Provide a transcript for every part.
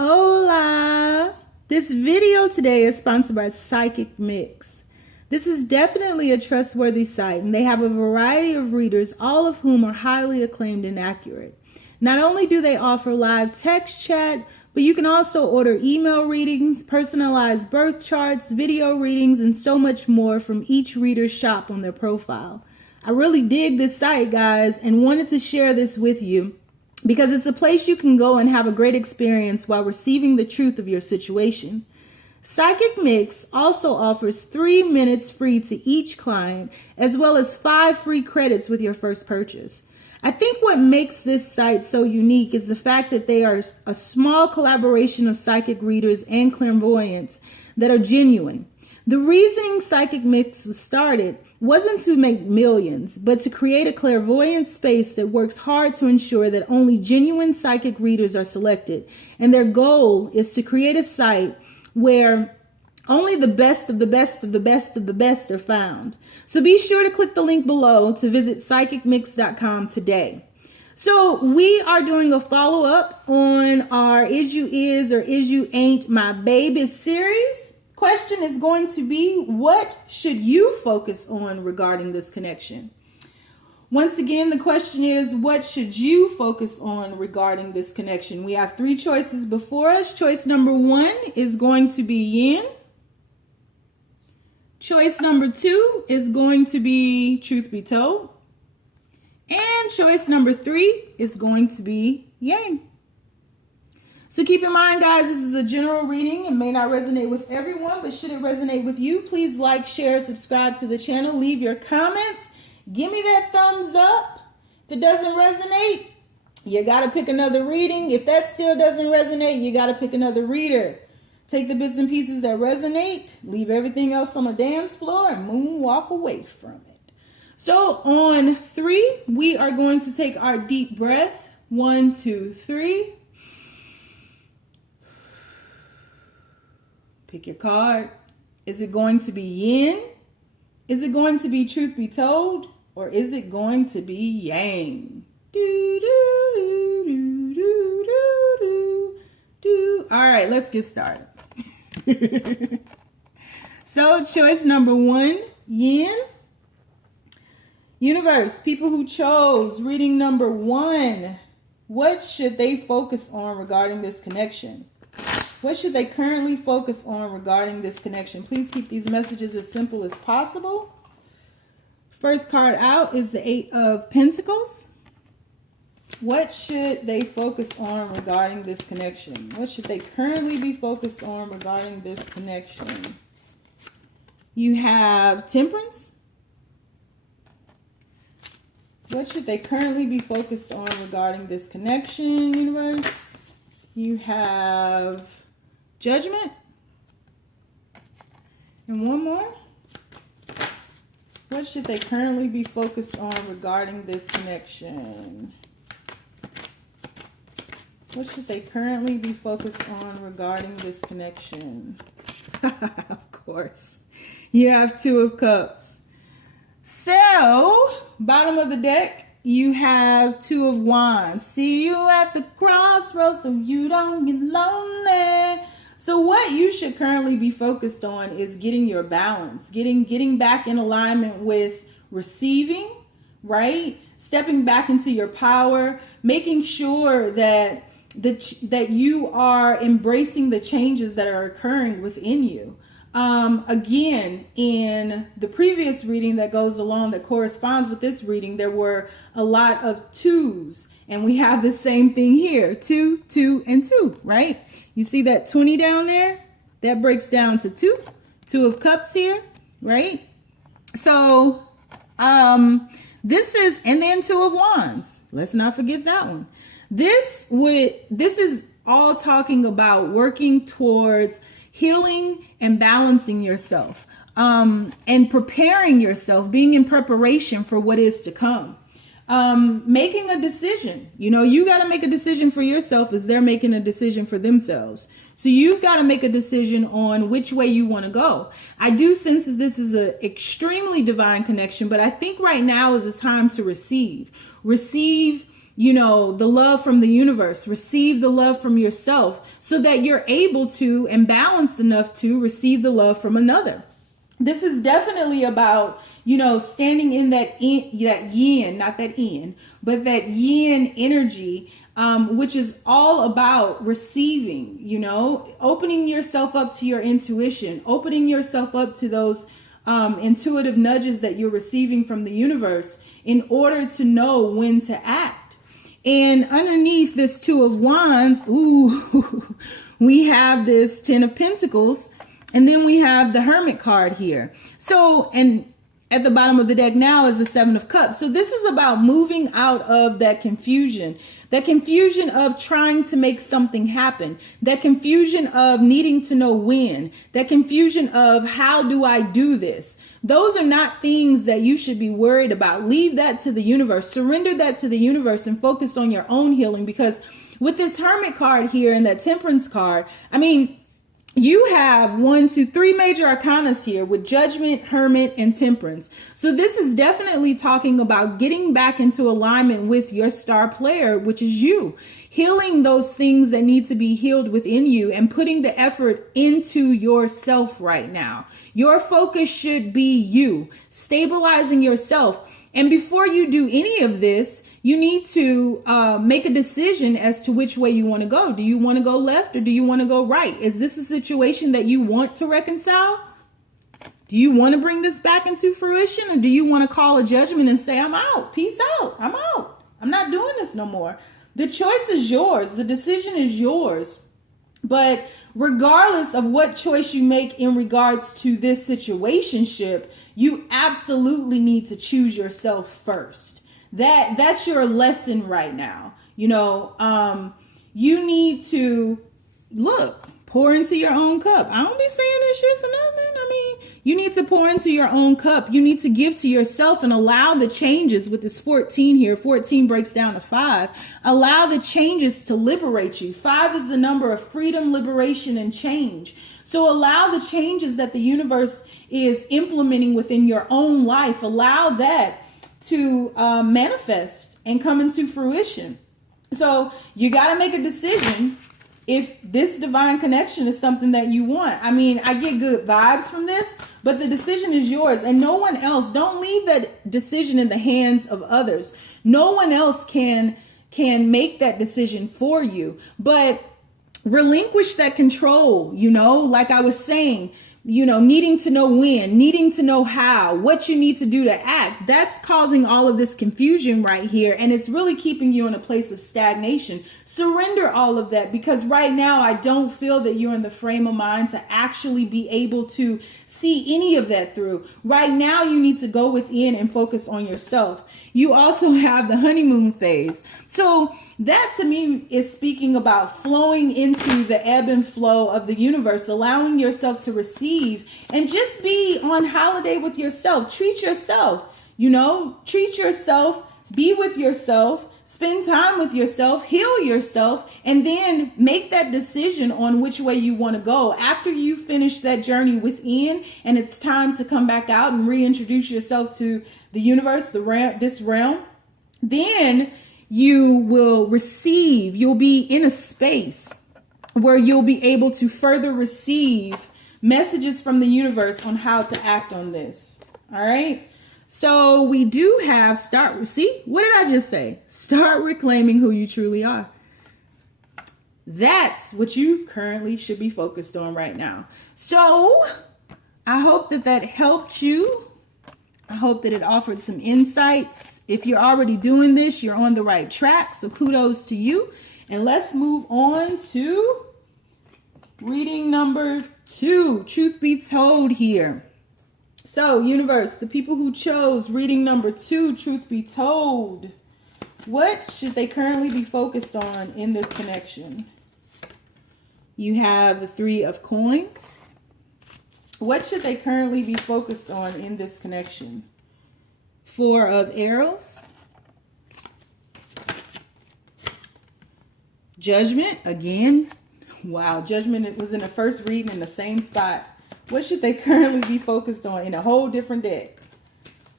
Hola! This video today is sponsored by Psychic Mix. This is definitely a trustworthy site, and they have a variety of readers, all of whom are highly acclaimed and accurate. Not only do they offer live text chat, but you can also order email readings, personalized birth charts, video readings, and so much more from each reader's shop on their profile. I really dig this site, guys, and wanted to share this with you because it's a place you can go and have a great experience while receiving the truth of your situation. Psychic Mix also offers 3 minutes free to each client, as well as 5 free credits with your first purchase. I think what makes this site so unique is the fact that they are a small collaboration of psychic readers and clairvoyants that are genuine. The reasoning Psychic Mix was started wasn't to make millions, but to create a clairvoyant space that works hard to ensure that only genuine psychic readers are selected. And their goal is to create a site where only the best of the best of the best of the best are found. So be sure to click the link below to visit psychicmix.com today. So we are doing a follow-up on our Is You Is or Is You Ain't My Baby series. Question is going to be, what should you focus on regarding this connection? Once again, the question is, what should you focus on regarding this connection? We have 3 choices before us. Choice number 1 is going to be yin. Choice number 2 is going to be truth be told. And choice number 3 is going to be yang. So keep in mind, guys, this is a general reading. It may not resonate with everyone, but should it resonate with you, please like, share, subscribe to the channel, leave your comments, give me that thumbs up. If it doesn't resonate, you got to pick another reading. If that still doesn't resonate, you got to pick another reader. Take the bits and pieces that resonate, leave everything else on the dance floor, and moonwalk away from it. So on 3, we are going to take our deep breath. 1, 2, 3. Pick your card. Is it going to be yin? Is it going to be truth be told? Or is it going to be yang? Do, do, do, do, do, do, do. All right, let's get started. So choice number 1, yin. Universe, people who chose reading number 1, what should they focus on regarding this connection? What should they currently focus on regarding this connection? Please keep these messages as simple as possible. First card out is the 8 of Pentacles. What should they focus on regarding this connection? What should they currently be focused on regarding this connection? You have Temperance. What should they currently be focused on regarding this connection, universe? You have Judgment. And one more. What should they currently be focused on regarding this connection? What should they currently be focused on regarding this connection? Of course. You have 2 of Cups. So, bottom of the deck, you have 2 of Wands. See you at the crossroads so you don't get lonely. So what you should currently be focused on is getting your balance, getting back in alignment with receiving, right? Stepping back into your power, making sure that you are embracing the changes that are occurring within you. Again, in the previous reading that goes along, that corresponds with this reading, there were a lot of 2s, and we have the same thing here, 2, 2, and 2, right? You see that 20 down there? That breaks down to 2. 2 of Cups here, right? So, this is, and then 2 of Wands. Let's not forget that one. This is all talking about working towards healing and balancing yourself, and preparing yourself, being in preparation for what is to come. Making a decision. You know, you got to make a decision for yourself as they're making a decision for themselves. So you've got to make a decision on which way you want to go. I do sense that this is an extremely divine connection, but I think right now is a time to receive you know, the love from the universe, receive the love from yourself so that you're able to and balanced enough to receive the love from another. This is definitely about, you know, standing in that yin, not that in, but that yin energy, which is all about receiving, you know, opening yourself up to your intuition, opening yourself up to those intuitive nudges that you're receiving from the universe in order to know when to act. And underneath this Two of Wands, ooh, we have this Ten of Pentacles, and then we have the Hermit card here. So, and at the bottom of the deck now is the Seven of Cups. So this is about moving out of that confusion of trying to make something happen, that confusion of needing to know when, that confusion of how do I do this? Those are not things that you should be worried about. Leave that to the universe. Surrender that to the universe and focus on your own healing, because with this Hermit card here and that Temperance card, I mean, you have 1, 2, 3 major arcanas here with Judgment, Hermit, and Temperance. So this is definitely talking about getting back into alignment with your star player, which is you. Healing those things that need to be healed within you and putting the effort into yourself right now. Your focus should be you, stabilizing yourself. And before you do any of this, you need to make a decision as to which way you want to go. Do you want to go left or do you want to go right? Is this a situation that you want to reconcile? Do you want to bring this back into fruition, or do you want to call a judgment and say, I'm out, peace out, I'm out, I'm not doing this no more? The choice is yours. The decision is yours. But regardless of what choice you make in regards to this situationship, you absolutely need to choose yourself first. That's your lesson right now. You know, you need to pour into your own cup. I don't be saying this shit for nothing. I mean, you need to pour into your own cup. You need to give to yourself and allow the changes with this 14 here. 14 breaks down to 5. Allow the changes to liberate you. 5 is the number of freedom, liberation, and change. So allow the changes that the universe is implementing within your own life. Allow that to manifest and come into fruition. So you got to make a decision if this divine connection is something that you want. I mean, I get good vibes from this, but the decision is yours and no one else. Don't leave that decision in the hands of others. No one else can make that decision for you, but relinquish that control, you know, like I was saying. You know, needing to know when, needing to know how, what you need to do to act. That's causing all of this confusion right here. And it's really keeping you in a place of stagnation. Surrender all of that, because right now I don't feel that you're in the frame of mind to actually be able to see any of that through. Right now you need to go within and focus on yourself. You also have the honeymoon phase. So that to me is speaking about flowing into the ebb and flow of the universe, allowing yourself to receive and just be on holiday with yourself. Treat yourself, you know, treat yourself, be with yourself, spend time with yourself, heal yourself, and then make that decision on which way you want to go. After you finish that journey within and it's time to come back out and reintroduce yourself to the universe, this realm, then you will receive, you'll be in a space where you'll be able to further receive messages from the universe on how to act on this. All right. So we do have see, what did I just say? Start reclaiming who you truly are. That's what you currently should be focused on right now. So I hope that helped you. I hope that it offered some insights. If you're already doing this, you're on the right track. So kudos to you. And let's move on to reading number 2. Truth be told here. So universe, the people who chose reading number 2, truth be told, what should they currently be focused on in this connection? You have the 3 of coins. What should they currently be focused on in this connection? 4 of arrows. Judgment again. Wow, judgment was in the first reading in the same spot. What should they currently be focused on in a whole different deck?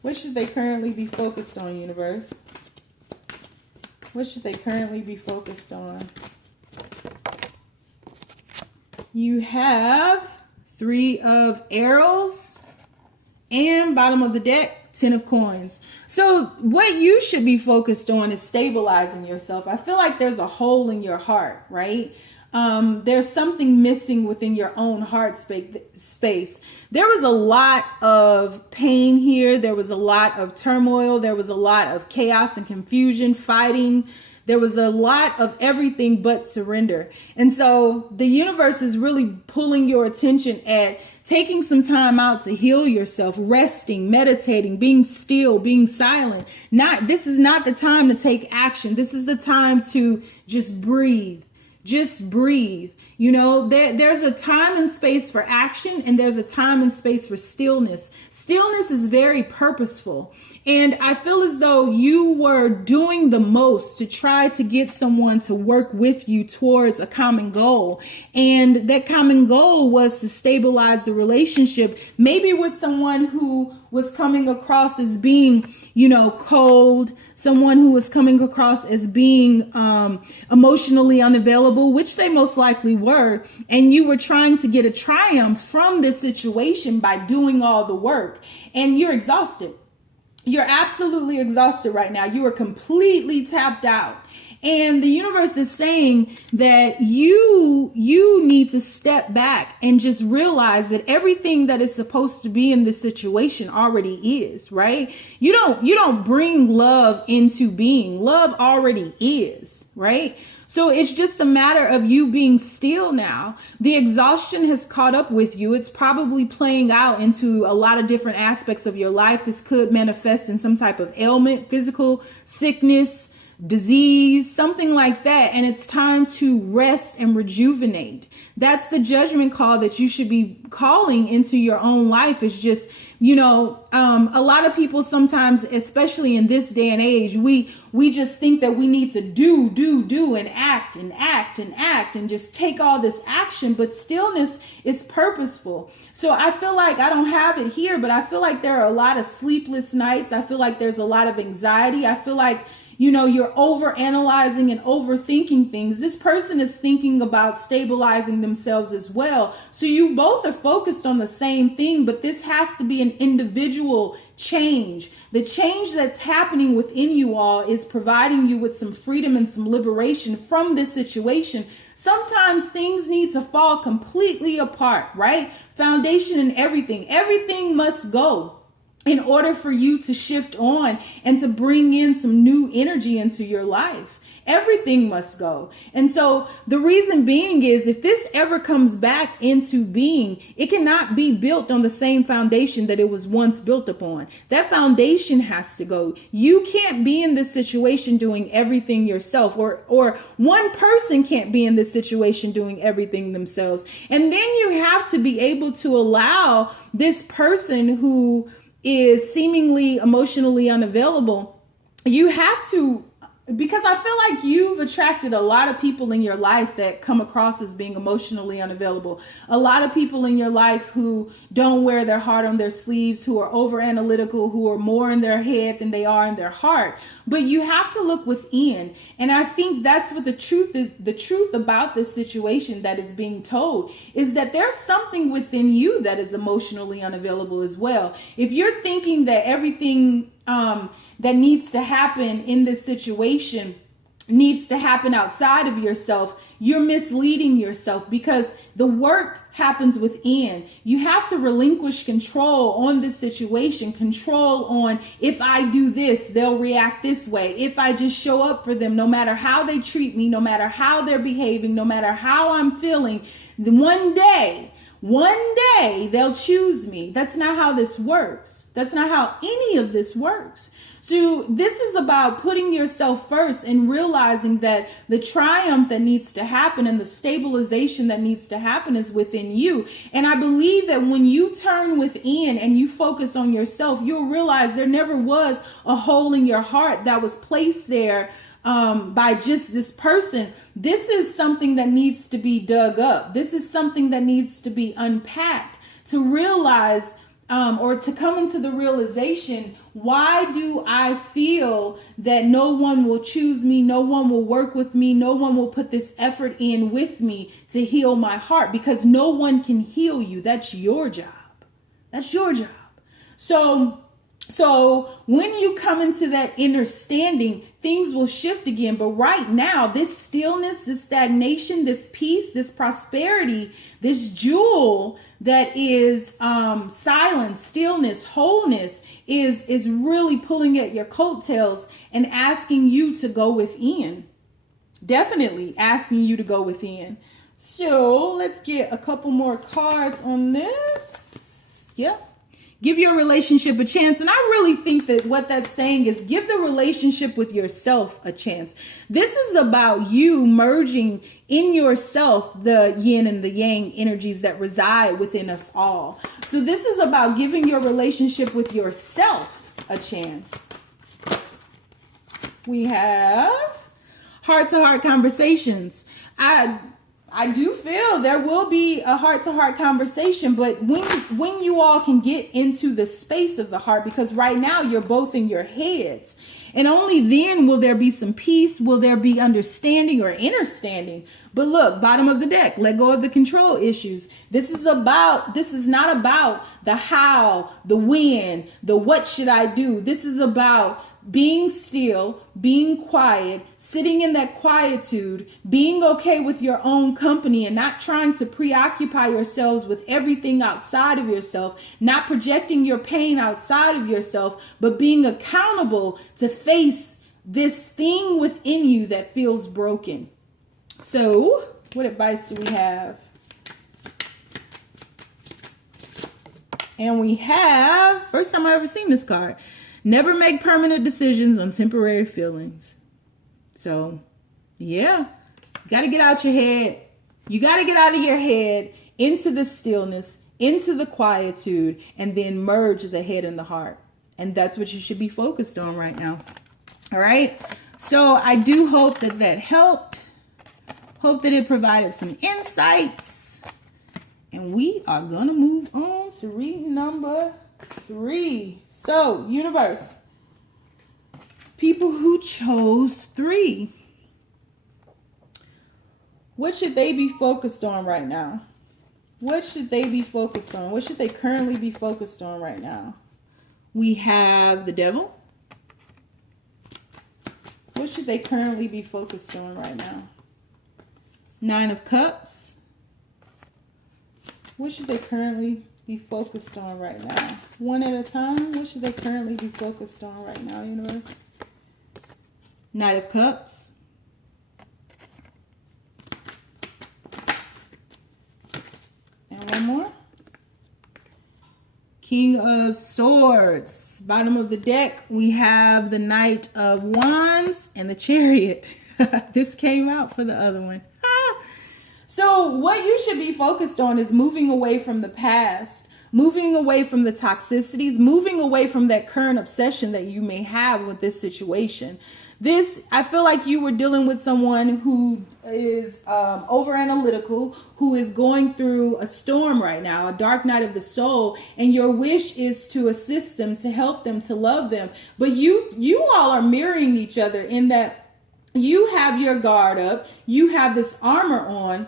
What should they currently be focused on, universe? What should they currently be focused on? You have 3 of arrows and bottom of the deck, 10 of coins. So what you should be focused on is stabilizing yourself. I feel like there's a hole in your heart, right? There's something missing within your own heart space. There was a lot of pain here. There was a lot of turmoil. There was a lot of chaos and confusion, fighting. There was a lot of everything but surrender. And so the universe is really pulling your attention at taking some time out to heal yourself, resting, meditating, being still, being silent. This is not the time to take action. This is the time to just breathe. Just breathe. You know, there's a time and space for action, and there's a time and space for stillness. Stillness is very purposeful. And I feel as though you were doing the most to try to get someone to work with you towards a common goal. And that common goal was to stabilize the relationship, maybe with someone who was coming across as being, cold, someone who was coming across as being emotionally unavailable, which they most likely were. And you were trying to get a triumph from this situation by doing all the work. And you're exhausted. You're absolutely exhausted right now. You are completely tapped out. And the universe is saying that you need to step back and just realize that everything that is supposed to be in this situation already is, right? You don't bring love into being. Love already is, right? So it's just a matter of you being still now. The exhaustion has caught up with you. It's probably playing out into a lot of different aspects of your life. This could manifest in some type of ailment, physical sickness, disease, something like that. And it's time to rest and rejuvenate. That's the judgment call that you should be calling into your own life. It's just, a lot of people sometimes, especially in this day and age, we just think that we need to do and act and just take all this action. But stillness is purposeful. So I feel like I don't have it here, but I feel like there are a lot of sleepless nights. I feel like there's a lot of anxiety. I feel like you're over analyzing and overthinking things. This person is thinking about stabilizing themselves as well. So you both are focused on the same thing, but this has to be an individual change. The change that's happening within you all is providing you with some freedom and some liberation from this situation. Sometimes things need to fall completely apart, right? Foundation and everything must go in order for you to shift on and to bring in some new energy into your life. Everything must go. And so the reason being is, if this ever comes back into being, it cannot be built on the same foundation that it was once built upon. That foundation has to go. You can't be in this situation doing everything yourself, or one person can't be in this situation doing everything themselves. And then you have to be able to allow this person who is seemingly emotionally unavailable. You have to, because I feel like you've attracted a lot of people in your life that come across as being emotionally unavailable. A lot of people in your life who don't wear their heart on their sleeves, who are over analytical, who are more in their head than they are in their heart. But you have to look within. And I think that's what the truth is. The truth about this situation that is being told is that there's something within you that is emotionally unavailable as well. If you're thinking that everything that needs to happen in this situation needs to happen outside of yourself, you're misleading yourself, because the work happens within. You have to relinquish control on this situation, control on, if I do this, they'll react this way. If I just show up for them, no matter how they treat me, no matter how they're behaving, no matter how I'm feeling, one day they'll choose me. That's not how this works. That's not how any of this works. So this is about putting yourself first and realizing that the triumph that needs to happen and the stabilization that needs to happen is within you. And I believe that when you turn within and you focus on yourself, you'll realize there never was a hole in your heart that was placed there by just this person. This is something that needs to be dug up. This is something that needs to be unpacked to realize or to come into the realization, why do I feel that no one will choose me, no one will work with me, no one will put this effort in with me to heal my heart? Because no one can heal you. That's your job. That's your job. So when you come into that inner standing, things will shift again. But right now, this stillness, this stagnation, this peace, this prosperity, this jewel that is silence, stillness, wholeness is really pulling at your coattails and asking you to go within. Definitely asking you to go within. So let's get a couple more cards on this. Yep. Give your relationship a chance. And I really think that what that's saying is give the relationship with yourself a chance. This is about you merging in yourself the yin and the yang energies that reside within us all. So this is about giving your relationship with yourself a chance. We have heart-to-heart conversations. I do feel there will be a heart-to-heart conversation, but when you all can get into the space of the heart, because right now you're both in your heads, and only then will there be some peace, will there be understanding or understanding. But look, bottom of the deck, let go of the control issues. This is not about the how, the when, the what should I do. This is about being still, being quiet, sitting in that quietude, being okay with your own company and not trying to preoccupy yourselves with everything outside of yourself, not projecting your pain outside of yourself, but being accountable to face this thing within you that feels broken. So, what advice do we have? And we have, first time I ever seen this card, never make permanent decisions on temporary feelings. So, yeah, you got to get out your head. You got to get out of your head into the stillness, into the quietude, and then merge the head and the heart. And that's what you should be focused on right now. All right. So I do hope that that helped. Hope that it provided some insights. And we are going to move on to reading number 3. So, universe, people who chose 3, what should they be focused on right now? What should they be focused on? What should they currently be focused on right now? We have the devil. What should they currently be focused on right now? 9 of Cups. What should they currently be focused on right now? One at a time. What should they currently be focused on right now, universe? Knight of Cups. And one more. King of Swords. Bottom of the deck, we have the Knight of Wands and the Chariot. This came out for the other one. So what you should be focused on is moving away from the past, moving away from the toxicities, moving away from that current obsession that you may have with this situation. I feel like you were dealing with someone who is over analytical, who is going through a storm right now, a dark night of the soul, and your wish is to assist them, to help them, to love them. But you all are mirroring each other in that you have your guard up, you have this armor on.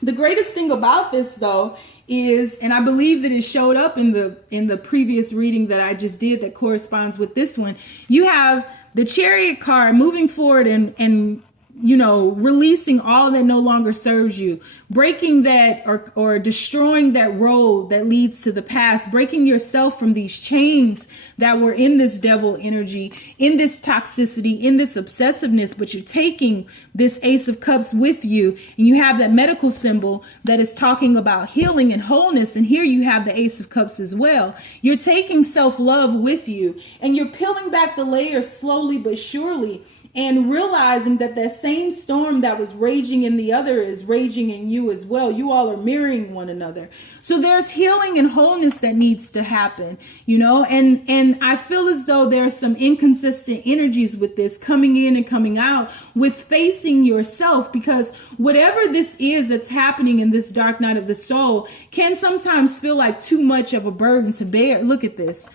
The greatest thing about this, though, is, and I believe that it showed up in the previous reading that I just did that corresponds with this one, you have the Chariot card moving forward and releasing all that no longer serves you, breaking that or destroying that road that leads to the past, breaking yourself from these chains that were in this devil energy, in this toxicity, in this obsessiveness, but you're taking this Ace of Cups with you, and you have that medical symbol that is talking about healing and wholeness, and here you have the Ace of Cups as well. You're taking self-love with you, and you're peeling back the layers slowly but surely, and realizing that that same storm that was raging in the other is raging in you as well. You all are mirroring one another. So there's healing and wholeness that needs to happen, and I feel as though there's some inconsistent energies with this coming in and coming out with facing yourself, because whatever this is that's happening in this dark night of the soul can sometimes feel like too much of a burden to bear. Look at this.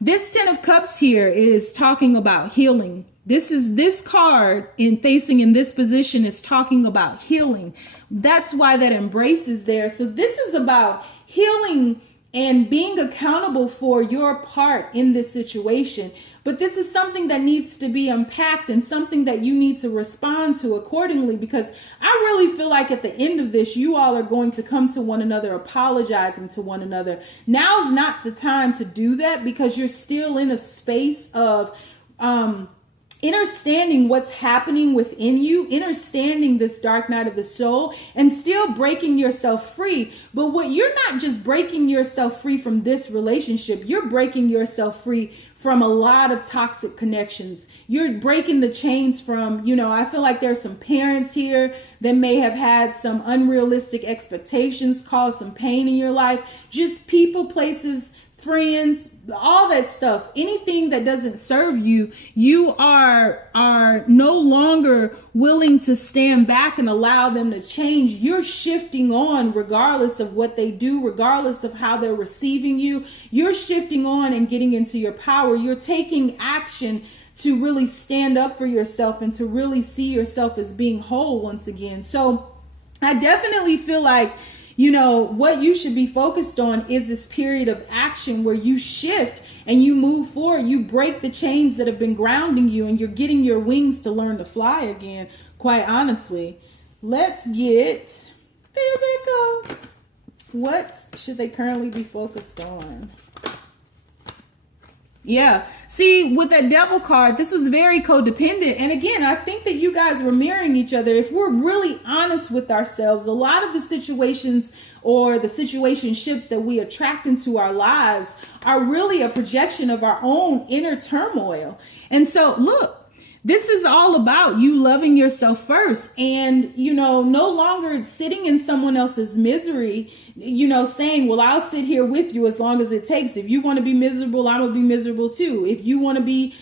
This 10 of Cups here is talking about healing. This card in facing in this position is talking about healing. That's why that embrace is there. So this is about healing and being accountable for your part in this situation. But this is something that needs to be unpacked and something that you need to respond to accordingly, because I really feel like at the end of this, you all are going to come to one another, apologizing to one another. Now's not the time to do that, because you're still in a space of understanding what's happening within you, understanding this dark night of the soul, and still breaking yourself free. But what you're not just breaking yourself free from this relationship, you're breaking yourself free from a lot of toxic connections. You're breaking the chains from, I feel like there's some parents here that may have had some unrealistic expectations, caused some pain in your life, just people, places, friends, all that stuff. Anything that doesn't serve you, you are no longer willing to stand back and allow them to change. You're shifting on regardless of what they do, regardless of how they're receiving you. You're shifting on and getting into your power. You're taking action to really stand up for yourself and to really see yourself as being whole once again. So I definitely feel like what you should be focused on is this period of action where you shift and you move forward. You break the chains that have been grounding you, and you're getting your wings to learn to fly again, quite honestly. Let's get physical. What should they currently be focused on? Yeah. See, with that Devil card, this was very codependent. And again, I think that you guys were mirroring each other. If we're really honest with ourselves, a lot of the situations or the situationships that we attract into our lives are really a projection of our own inner turmoil. And so, look, this is all about you loving yourself first and, no longer sitting in someone else's misery, saying, well, I'll sit here with you as long as it takes. If you want to be miserable, I'm going to be miserable too. If you want to be,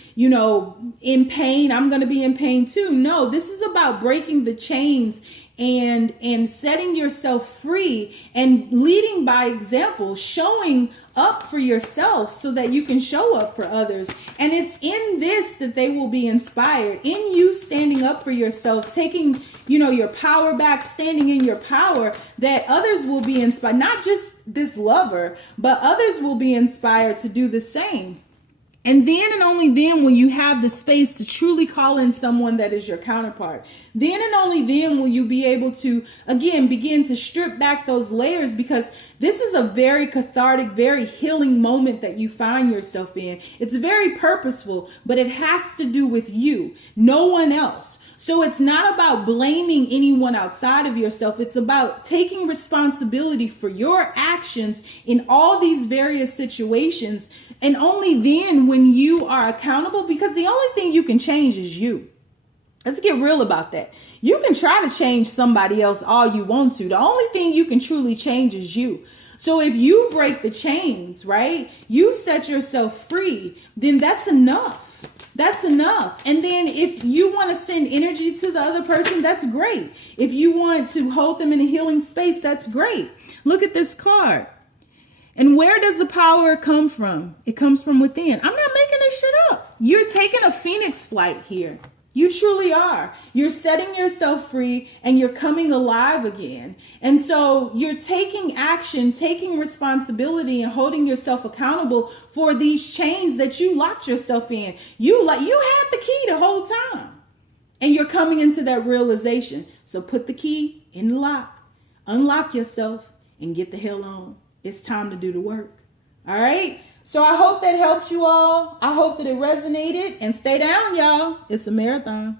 in pain, I'm going to be in pain too. No, this is about breaking the chains and setting yourself free and leading by example, showing up for yourself so that you can show up for others. And it's in this that they will be inspired, in you standing up for yourself, taking, your power back, standing in your power, that others will be inspired, not just this lover, but others will be inspired to do the same. And then and only then will you have the space to truly call in someone that is your counterpart. Then and only then will you be able to, again, begin to strip back those layers, because this is a very cathartic, very healing moment that you find yourself in. It's very purposeful, but it has to do with you, no one else. So it's not about blaming anyone outside of yourself. It's about taking responsibility for your actions in all these various situations. And only then when you are accountable, because the only thing you can change is you. Let's get real about that. You can try to change somebody else all you want to. The only thing you can truly change is you. So if you break the chains, right, you set yourself free, then that's enough. That's enough. And then if you want to send energy to the other person, that's great. If you want to hold them in a healing space, that's great. Look at this card. And where does the power come from? It comes from within. I'm not making this shit up. You're taking a phoenix flight here. You truly are. You're setting yourself free and you're coming alive again. And so you're taking action, taking responsibility, and holding yourself accountable for these chains that you locked yourself in. You had the key the whole time. And you're coming into that realization. So put the key in the lock, unlock yourself, and get the hell on. It's time to do the work. All right? So I hope that helped you all. I hope that it resonated. And stay down, y'all. It's a marathon.